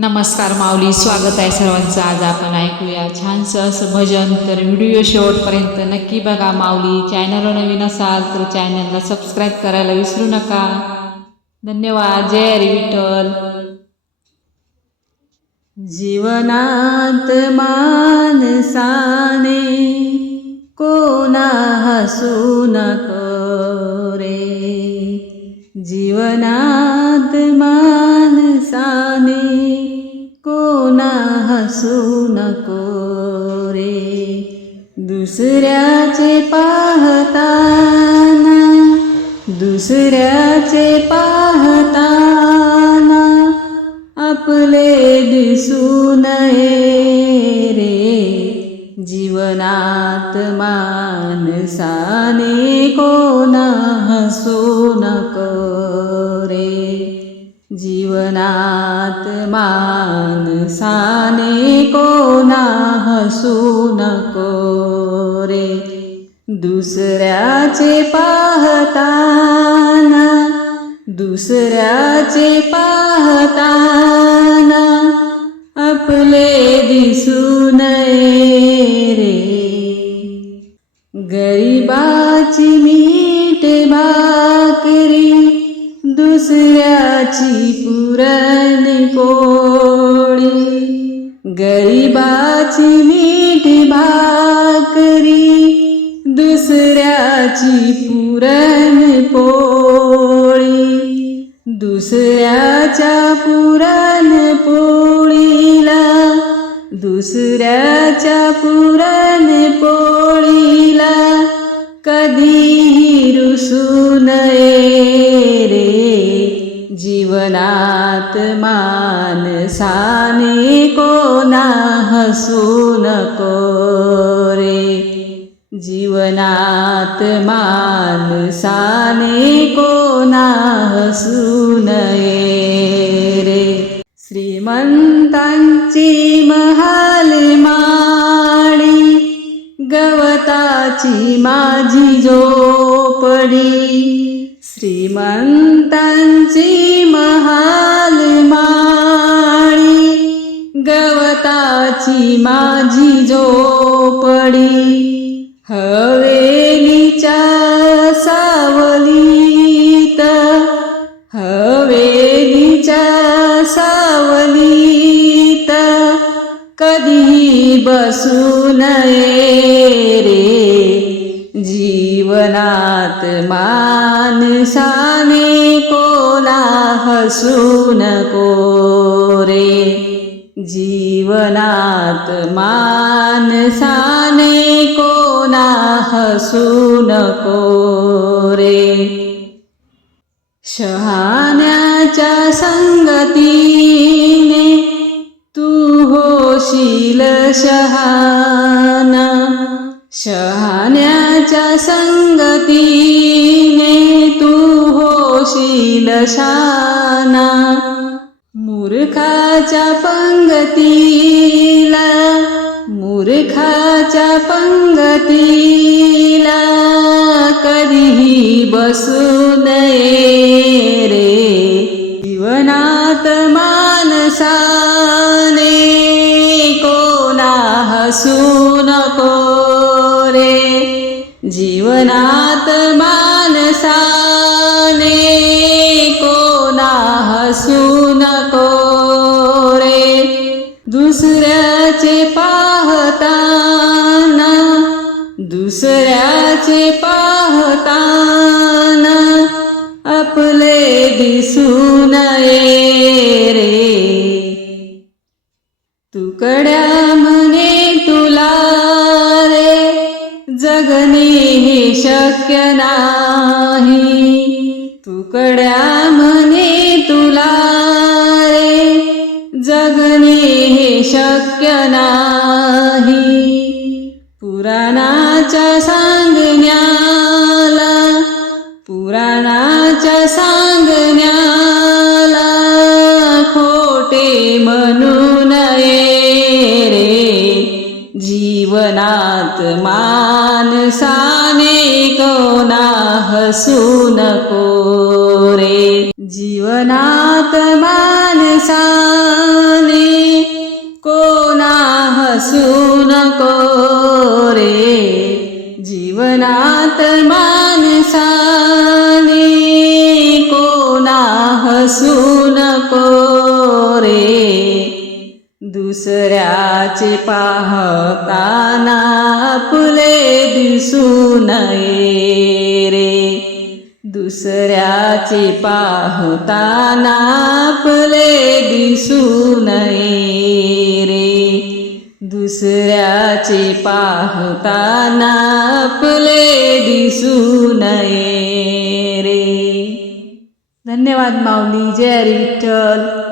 नमस्कार माऊली स्वागत आहे सर्वांचं. आज आपण ऐकूया छानसं असं भजन. तर व्हिडिओ शेवटपर्यंत नक्की बघा माऊली. चॅनलवर नवीन असाल तर चॅनलला सबस्क्राईब करायला विसरू नका. धन्यवाद. जय हरी विठ्ठल. जीवनात मानसाने कोणा हसू नको रे जीवनात मानसाने हसू नको रे. दुसऱ्याचे पाहताना दुसऱ्याचे पाहताना आपले दिसू नये रे. जीवनात मानसाने कोणा हसू नको जीवनात मानसाने कोणा हसू नको रे दुसऱ्याचे पाहताना दुसऱ्याचे पाहताना आपले दिसू नये रे। गरिबाची मीठ भाकरी दुसऱ्याची पोळी गरिबाची मीठी भाकरी दुसऱ्याची पुरण पोळी दुसऱ्याच्या पुरण पोळीला दुसऱ्याच्या पुरण पोळीला कधीही रुसू नये रे. जीवनात मानसाने कोणा हसू नको रे. जीवनात मानसाने कोणा हसू नये रे. श्रीमंतांची महाल माडी गवताची माझी झोपडी. श्रीमंतांची गवताची माझी झोपडी हवेलीच्या सावलीत हवेलीच्या सावलीत कधी बसू नये रे. जीवनात मानसाने कोला हसू नको रे. जी जीवनात मानसाने कोणा हसू नको रे. शहाण्याच्या संगतीने तू होशील शहाना शहाण्याच्या संगतीने तू होशील शाना मूर्खाच्या पंगतीला मूर्खाच्या पंगतीला कधीही बसू नये रे. जीवनात मानसाने कोणा हसू नको रे. जीवनात मानसा दुसऱ्याचे पाहताना आपले दिसू नये रे. तुकड्या म्हणे तुला रे जगणे हे शक्य नाही. तुकड्या म्हणे तुला रे जगणे हे शक्य नाही. पुराणाच्या सा पुराणाच्या सांगण्याला खोटे म्हणू नये रे. जीवनात मानसाने कोणा हसू नको रे. जीवनात माणसाने कोणा हसू नको रे. जीवनात मानसा हसू नको रे. दुसऱ्याचे पाहताना आपले दिसू नये रे. दुसऱ्याचे पाहताना फुले दिसू नये रे. दुसऱ्याचे पाहताना फुले दिसू नये रे धन्यवाद माऊली जय हरी विठ्ठल.